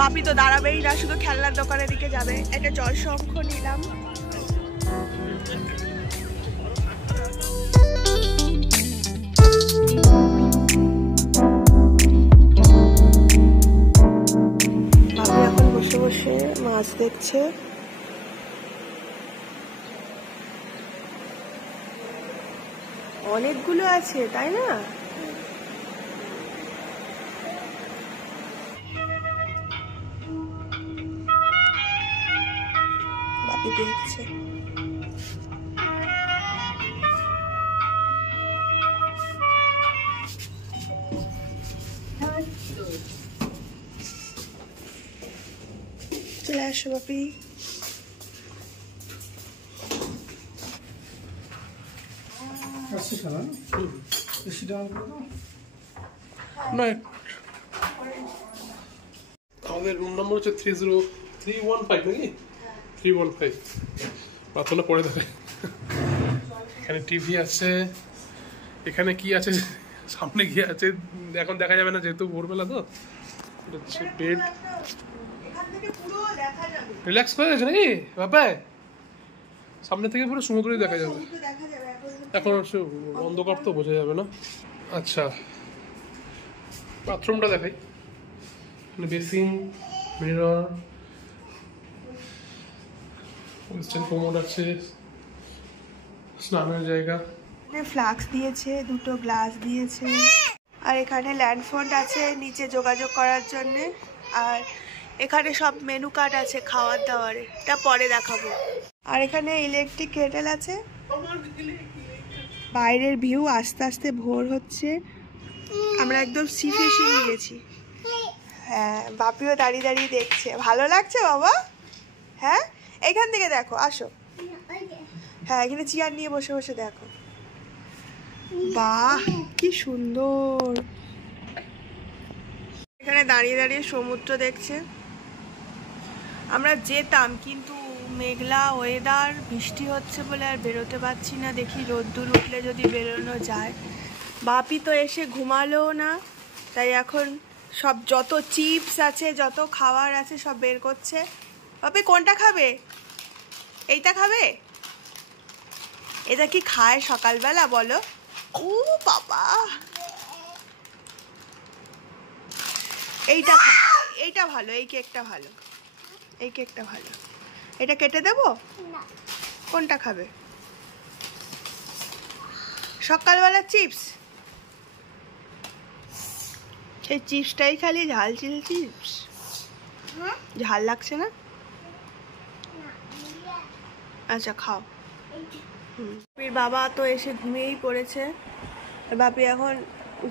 বাপি তো দাঁড়াবেই না, শুধু খেলনার দোকানের দিকে যাবে। একটা জল শঙ্খ নিলাম। বাপি এখন বসে বসে মাছ দেখছে। অনেকগুলো আছে তাই না? বাপি দেখছে। চলে আসো বাপি। আমাদের রুম নম্বর হচ্ছে 30315 নাকি 315 প্রার্থনা পড়ে দেবে। এখানে টিভি আছে, এখানে কি আছে সামনে গিয়ে আছে এখন দেখা যাবে না যেহেতু ভোরবেলা। তো এটা হচ্ছে বেড, রিল্যাক্স করে গেছে নাকি বাবা? সামনে থেকে পুরো সমুদ্রই দেখা যাবে। এখন হচ্ছে অন্ধকার তো বোঝা যাবে না। আচ্ছা বাথরুমটা দেখাই। বেসিন, মিরর, ওয়েস্টার্ন কোমোড আছে, স্নানের জায়গা। ফ্লাক্স দিয়েছে, দুটো গ্লাস দিয়েছে, আর এখানে ল্যান্ডফোন আছে নিচে যোগাযোগ করার জন্য। আর এখানে সব মেনু কার্ড আছে খাওয়ার দাওয়ারে, এটা পরে দেখাবো। আর এখানে ইলেকট্রিক কেটেল আছে। বাইরের ভিউ, আস্তে আস্তে ভোর হচ্ছে। আমরা একদম সি ফিশিং গিয়েছি। হ্যাঁ, বাপিও দাঁড়িয়ে দাঁড়িয়ে দেখছে। ভালো লাগছে বাবা? হ্যাঁ, এখান থেকে দেখো, আসো। হ্যাঁ, এখানে চেয়ার নিয়ে বসে বসে দেখো। বাহ কি সুন্দর। এখানে দাঁড়িয়ে দাঁড়িয়ে সমুদ্র দেখছে। আমরা যেতাম কিন্তু মেঘলা ওয়েদার, বৃষ্টি হচ্ছে বলে আর বেরোতে পারছি না। দেখি রোদ্দুর উঠলে যদি বেরোনো যায়। বাপি তো এসে ঘুমালো না, তাই এখন সব যত চিপস আছে, যত খাবার আছে সব বের করছে। বাপি কোনটা খাবে? এইটা খাবে? এটা কি খায় সকালবেলা বলো? ও বাবা, এইটা এইটা ভালো, এই কেকটা ভালো, এই কেকটা ভালো। এটা কেটে দেবো? কোনটা খাবে? সকালবেলা চিপস, সেই চিপসটাই খালি ঝাল চিপস। ঝাল লাগছে না? আচ্ছা খাও। বাপির বাবা তো এসে ঘুমিয়েই পড়েছে। বাপি এখন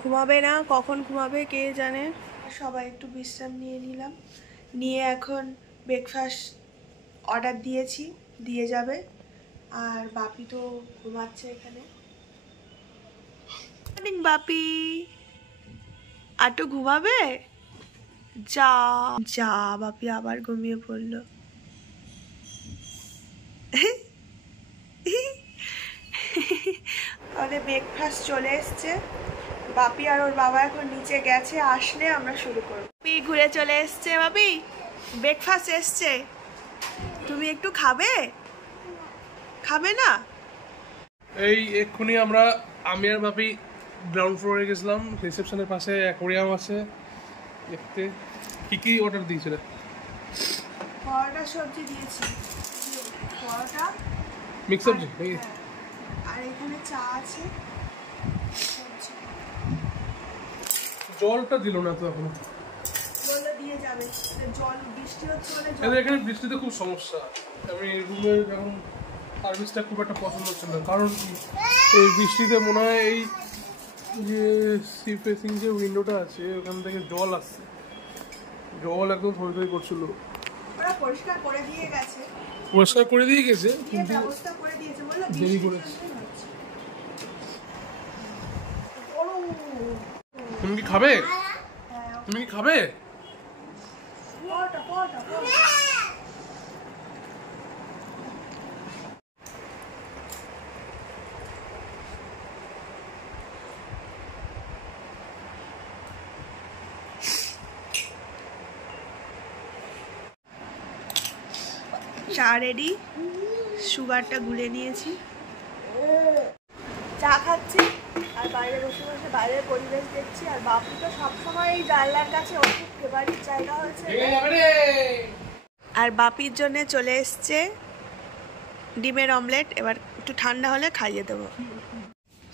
ঘুমাবে না, কখন ঘুমাবে কে জানে। সবাই একটু বিশ্রাম নিয়ে নিলাম, নিয়ে এখন ব্রেকফাস্ট অর্ডার দিয়েছি, দিয়ে যাবে। আর বাপি তো ঘুমাচ্ছে এখানে। মর্নিং বাপি, আর তো ঘুমাবে? যা যা, বাপি আবার ঘুমিয়ে পড়লো। আমাদের ব্রেকফাস্ট চলে এসছে। বাপি আর ওর বাবা এখন নিচে গেছে, আসলে আমরা শুরু করব। বাপি ঘুরে চলে এসছে। বাপি ব্রেকফাস্ট এসছে, তুমি একটু খাবে? খাবে না? এই এক্ষুনি আমরা আমি আর বাপি গ্রাউন্ড ফ্লোরে গেছিলাম। রিসেপশনের পাশে অ্যাকোরিয়াম আছে দেখতে। কি কি অর্ডার দিয়েছিল? পরোটা সবজি দিয়েছি, পরোটা মিক্স সবজি। আর এখানে চা আছে। জলটা দিল না তো এখনো। বললে দিয়ে যাবে, জল বৃষ্টি হচ্ছে বলে। এখানে বৃষ্টিতে খুব সমস্যা। আমি রুমের এখন সার্ভিসটা খুব একটা পছন্দ হচ্ছে না, কারণ এই বৃষ্টিতে মনে হয় এই যে সি ফেসিং যে উইন্ডোটা আছে ওখান থেকে জল আসছে, জল একদম থই থই করছিল। ওরা পরিষ্কার করে দিয়ে গেছে, পরিষ্কার করে দিয়ে গেছে কিন্তু ব্যবস্থা করে দিয়েছে, বললো দেরি করেছে। তুমি কি খাবে? তুমি কি খাবে? চা রেডি, সুগারটা গুলে নিয়েছি, চা খাচ্ছি আর বাইরে বসে বসে বাইরের পরিবেশ দেখছি। আর বাপু তো সবসময় এই জানলার কাছে ওর খুব ফেভারিট জায়গা হয়েছে। আর বাপির জন্য চলে এসছে ডিমের অমলেট, এবার একটু ঠান্ডা হলে খাইয়ে দেবো।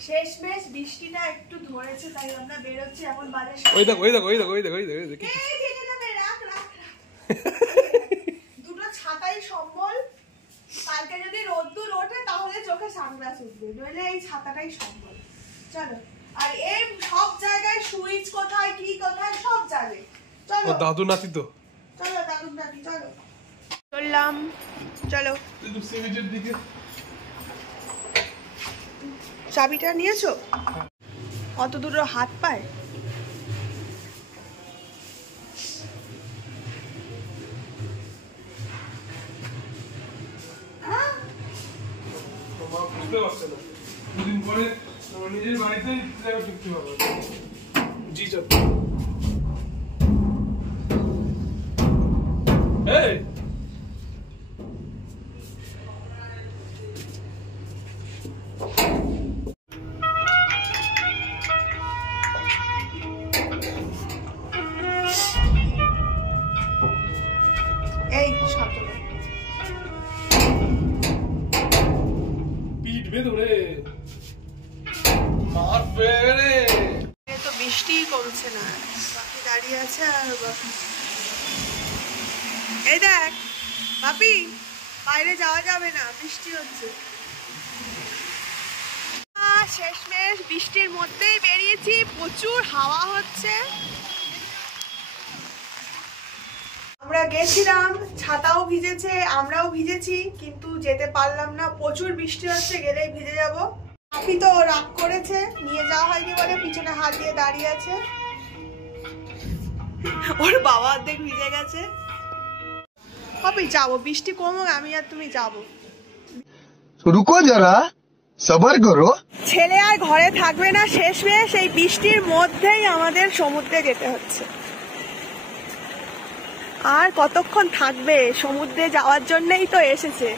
শেষমেশ বৃষ্টিটা একটু ধরেছে, তাই আমরা বেরোচ্ছি। এমন বাজে দুটো ছাতাই সম্বল। কালকে যদি রোদ্দুর ওঠে তাহলে চোখে সানগ্লাস উঠবে, নইলে এই ছাতাটাই সম্বল। চলো, আর এই সব জায়গায় সুইচ কোথায় কি কোথায় সব জানে। চলো দাদু নাতি তো, চলো দাদু নাতি চলো, চললাম। চলো, চাবিটা নিয়েছো? অত দূর হাত পায়। বুঝতে পারছে না, দুদিন পরে নিজের বাড়িতেই ঢুকতে পারবে। জি চল। এই এই শব্দ পিটবে ধরে মারবে রে। তো বৃষ্টি কমছে না, বাপি দাঁড়িয়ে আছে। আর এই দেখ বাপি, বাইরে যাওয়া যাবে না, বৃষ্টি হচ্ছে। শেষমেশ বৃষ্টির মধ্যেই বেরিয়েছি, প্রচুর হাওয়া হচ্ছে। আমরা গেছিলাম, ছাতাও ভিজেছে, আমরাও ভিজেছি, কিন্তু যেতে পারলাম না, প্রচুর বৃষ্টি হচ্ছে, গেলেই ভিজে যাব। বাপি তো রাগ করেছে, নিয়ে যাওয়া হয়নি বলে পিছনে হাত দিয়ে দাঁড়িয়ে আছে। ওর বাবা অর্ধেক ভিজে গেছে। বাপি যাবো, বৃষ্টি কমুক, আমি আর তুমি যাবো। রুকো যারা, সবার করো। ছেলে আর ঘরে থাকবে না, শেষমেশ এই বৃষ্টির মধ্যেই আমাদের সমুদ্রে যেতে হচ্ছে। আর কতক্ষণ থাকবে, সমুদ্রে যাওয়ার জন্যই তো এসেছে।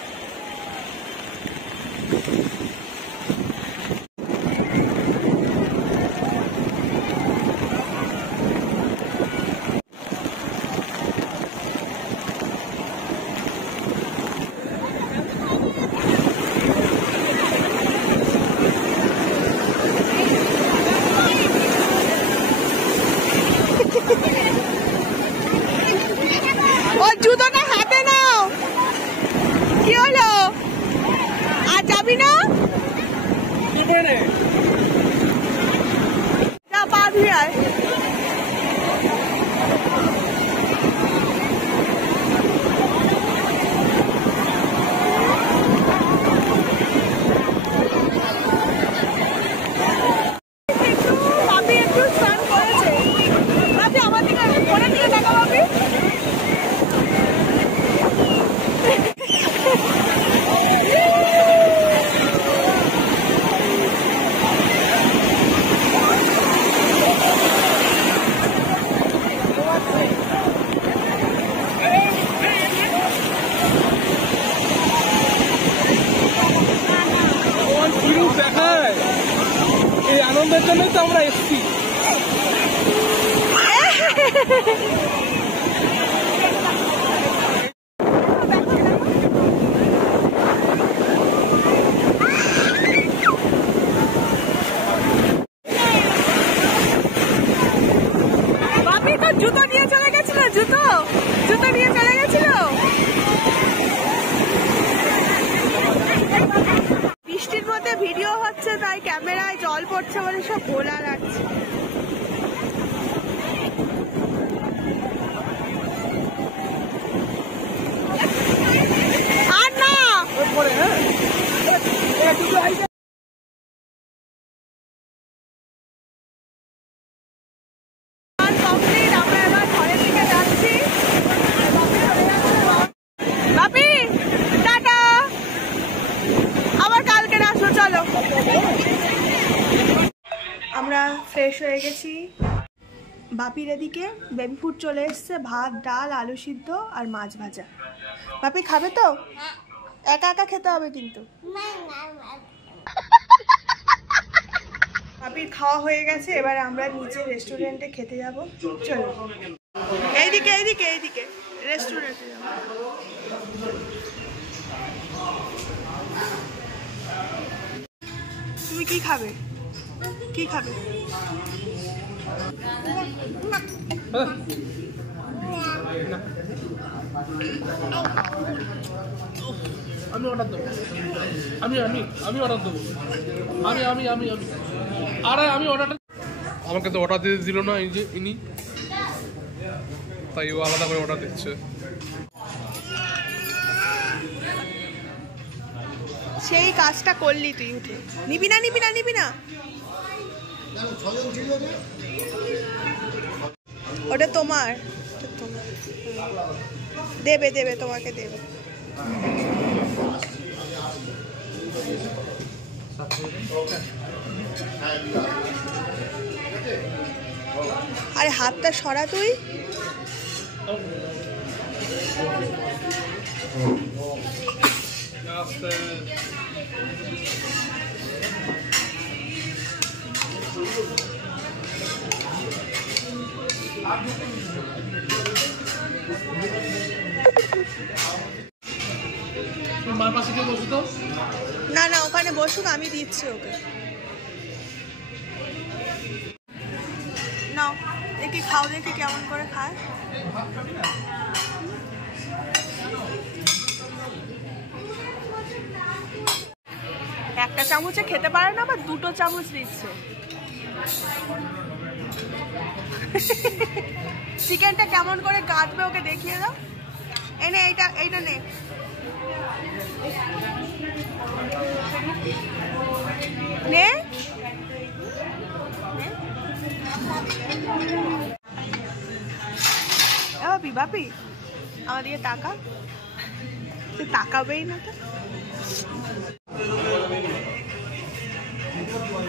ও জুতোটা হাতে নাও, কি হলো? আর যাবি না? যা পা ধুয়ে আয়। বাপি একটু স্নান করেছে। বাপি আমার দিকে ফোনের দিকে তাকাও বাপি। দেখায় এই আনন্দের জন্যই তো আমরা এসছি। বাপি তো জুতো নিয়ে চলে গেছিল, জুতো নিয়ে চলে গেছিল। বৃষ্টির মধ্যে ভিডিও হচ্ছে, তাই ক্যামেরায় জল পড়ছে বলে সব ঘোলা লাগছে। আর না কমপ্লিট, আমরা এবার ঘরের দিকে যাচ্ছি। বাপি টাটা, আবার কালকে আসবো। চলো, আমরা ফ্রেশ হয়ে গেছি। বাপির এদিকে বেবি ফুড চলে এসছে, ভাত ডাল আলু সিদ্ধ আর মাছ ভাজা। বাপি খাবে তো? একা একা খেতে হবে কিন্তু। বাপির খাওয়া হয়ে গেছে, এবার আমরা নিচে রেস্টুরেন্টে খেতে যাব। চলো এইদিকে এইদিকে এইদিকে রেস্টুরেন্টে যাব। তুমি কি খাবে? কি খাবে? আমি অর্ডার দেবো, আমি অর্ডার দেবো, আরে আমি অর্ডারটা, আমাকে তো অর্ডার দিতে দিল না এই যে ইনি, তাই ও আলাদা করে অর্ডার দিচ্ছে। সেই কাজটা করলি তুই, উঠে নিবি না নিবি না নিবি না, ওটা তোমার, দেবে দেবে তোমাকে দেবে। আরে হাতটা সরা তুই। মার পাশে কে বসে তো? না না, ওখানে বসুক, আমি দিচ্ছি ওকে। নাও দেখি, খাও দেখি কেমন করে খায়। একটা চামচে খেতে পারে না, আবার দুটো চামচ দিচ্ছে। চিকেনটা কেমন করে কাটবে ওকে দেখিয়ে দাও। এনে এইটা এইটা নে। নে বাপি, বাপি আমার দিকে তাকা, তুই তাকাবেই না তো।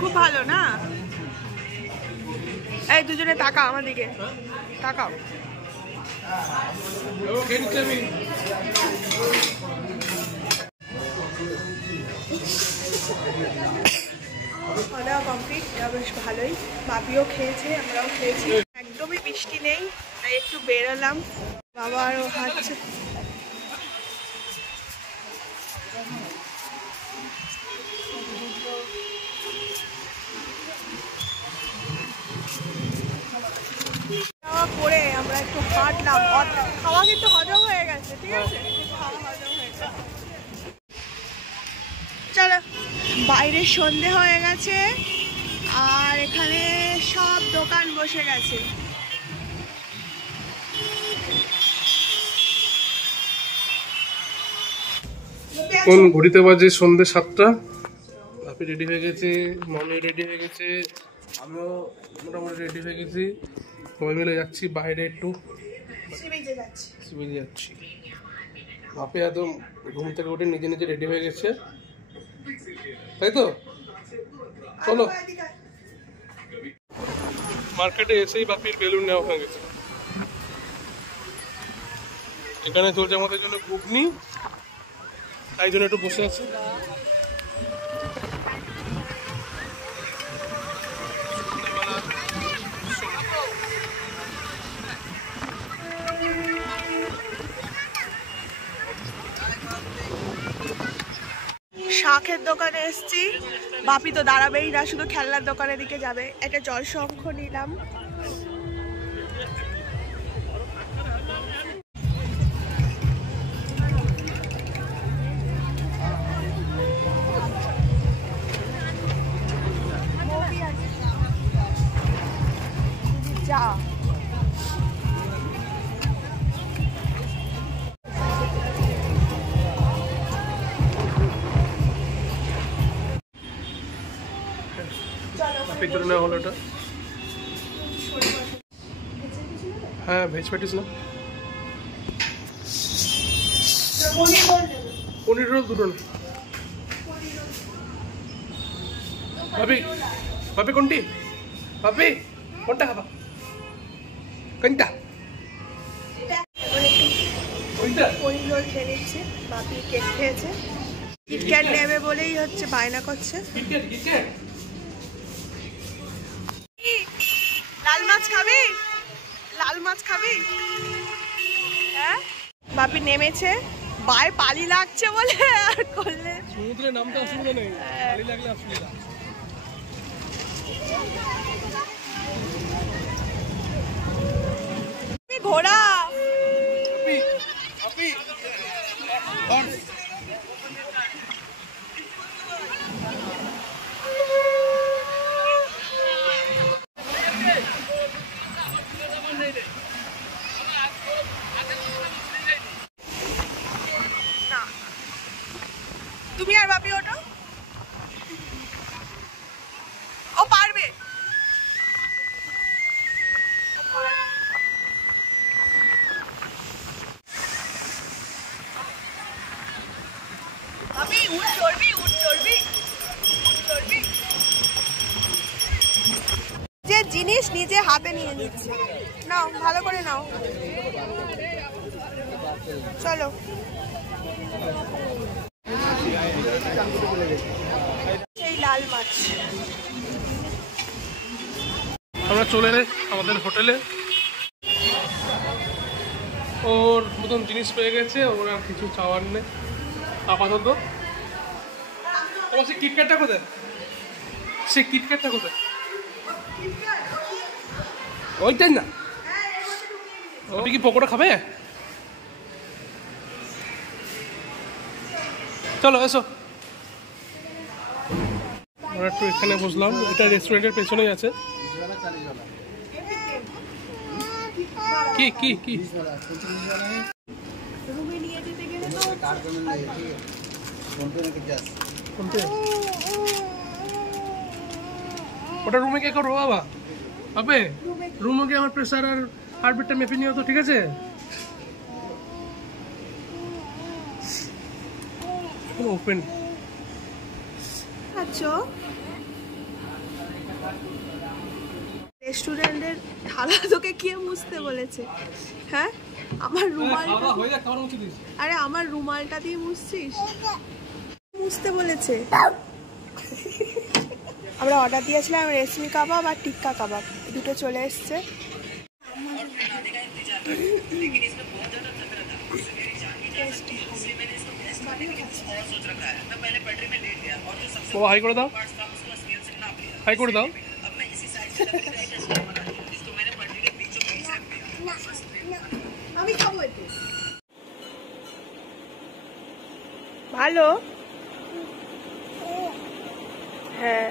খুব ভালো না? এই দুজনে তাকা আমার দিকে, তাকাও। খাওয়া কমপ্লিট, বেশ ভালোই। বাপিও খেয়েছে, আমরাও খেয়েছি। একদমই বৃষ্টি নেই, তাই একটু বেরোলাম। বাবা আরও হাঁটছে। পরে আমরা একটু হাঁটলাম, খাওয়া কিন্তু হজম হয়ে গেছে, ঠিক আছে, খাওয়া হজম হয়ে গেছে। চলো, বাইরে সন্ধে হয়ে গেছে আর এখানে সব দোকান বসে গেছে। কোন ঘড়িতে বাজে সন্ধ্যে 7টা। আপনি রেডি হয়ে গেছে, মামি রেডি হয়ে গেছে, আমিও মোটামুটি রেডি হয়ে গেছি। সবাই মিলে যাচ্ছি বাইরে, একটু সিবিজে যাচ্ছি। বাপি একদম ঘুম থেকে উঠে নিজে নিজে রেডি হয়ে গেছে, তাই তো? চলো, মার্কেটে এসেই বাপির বেলুন নেওয়া হয়ে গেছে। এখানে চলছে আমাদের জন্য ঘুগনি, তাই জন্য একটু বসে আছে। শাকের দোকানে এসছি, বাপি তো দাঁড়াবেই না, শুধু খেলনার দোকানের দিকে যাবে। একটা জল শঙ্খ নিলাম। যা বাপির জন্য নেওয়া হলো এটা। হ্যাঁ, ভেজ প্যাটিস না, পনির রোল দুটো না। ভাবি, ভাবি কোনটি? ভাবি কোনটা খাবা? কোনটা? কোনটা? পনির রোল খেয়ে নিচ্ছে। বাপি কেক খেয়েছে, কিটক্যাট নেবে বলেই হচ্ছে বায়না করছে। লাল মাছ খাবি? লাল মাছ খাবি? হ্যাঁ, বাপি নেমেছে, বাই পালি লাগছে বলে আর করলে সমুদ্রে নামতে অসুবিধা নেই, পালি লাগলে অসুবিধা। ঘোড়া তুমি আর বাপি ওঠো, ও পারবে। বাপি উঠ চড়বি, উঠ চড়বি, উঠ চড়বি। যে জিনিস নিজে হাতে নিয়ে নিচ্ছে, নাও ভালো করে নাও, চলো। এই লাল মাছ। আমরা চলে এলে আমাদের হোটেলে, ওর মতন জিনিস পেয়ে গেছে, ওর আর কিছু চাওয়ার নেই আপাতত। সে কিটক্যাটটা কোথায়? সে কিটক্যাটটা কোথায়? ওইটাই না, আপনি কি পকোড়া খাবে? চলো এসো, আমরা একটু এখানে বসলাম। এটা রেস্টুরেন্টের পেছনেই আছে। কি কি কি ওটা রুমে কে করবো বাবা? আবে রুমে গিয়ে আমার প্রেসার আর হার্টবিটটা মেপে নিও তো, ঠিক আছে? ওপেন আচ্ছা, রেস্টুরেন্টের থালা তোকে কে মুছতে বলেছে? হ্যাঁ, আমার রুমালটা, আরে আমার রুমালটা দিয়ে মুছছিস? মুছতে বলেছে। আমরা অর্ডার দিয়েছিলাম রেশমি কাবাব আর টিক্কা কাবাব, দুটো চলে এসছে। হাই করে দাও, হাই করে দাও। আমি খাবো একটু। ভালো, হ্যাঁ।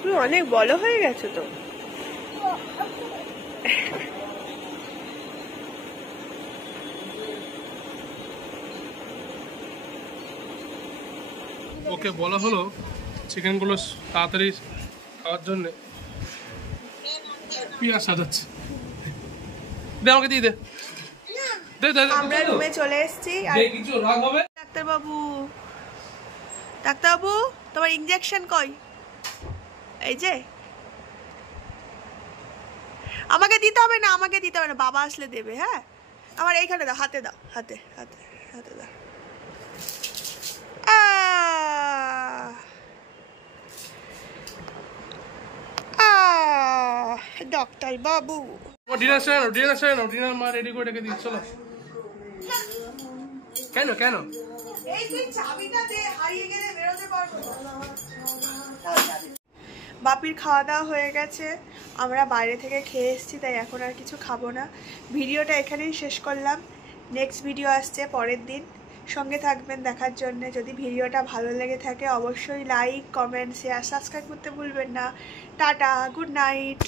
তুমি অনেক বড় হয়ে গেছো তো। ওকে বলা হলো চিকেনগুলো তাড়াতাড়ি খাওয়ার জন্যে, পেঁয়াজ সাজাচ্ছে। দে আমাকে দিয়ে দে। আমরা রুমে চলে এসেছি। ডাক্তারবাবু, ডাক্তারবাবু তোমার ইনজেকশন কই? এই যে, আমাকে দিতে হবে না, আমাকে দিতে হবে না, বাবা আসলে দেবে। হ্যাঁ, আমার এইখানে দাও, হাতে দাও, হাতে হাতে হাতে দাও। ডক্টর বাবু ডিনার মা রেডি করে রেখে দিচ্ছ। কেন কেন? এই তুই চাবিটা দে, হারিয়ে গেলে বেরোতে পারবো না। বাপির খাওয়া দাওয়া হয়ে গেছে, আমরা বাইরে থেকে খেয়ে এসেছি, তাই এখন আর কিছু খাবো না। ভিডিওটা এখানেই শেষ করলাম। নেক্সট ভিডিও আসছে পরের দিন, সঙ্গে থাকবেন দেখার জন্য। যদি ভিডিওটা ভালো লেগে থাকে অবশ্যই লাইক, কমেন্ট, শেয়ার, সাবস্ক্রাইব করতে ভুলবেন না। Tata, good night.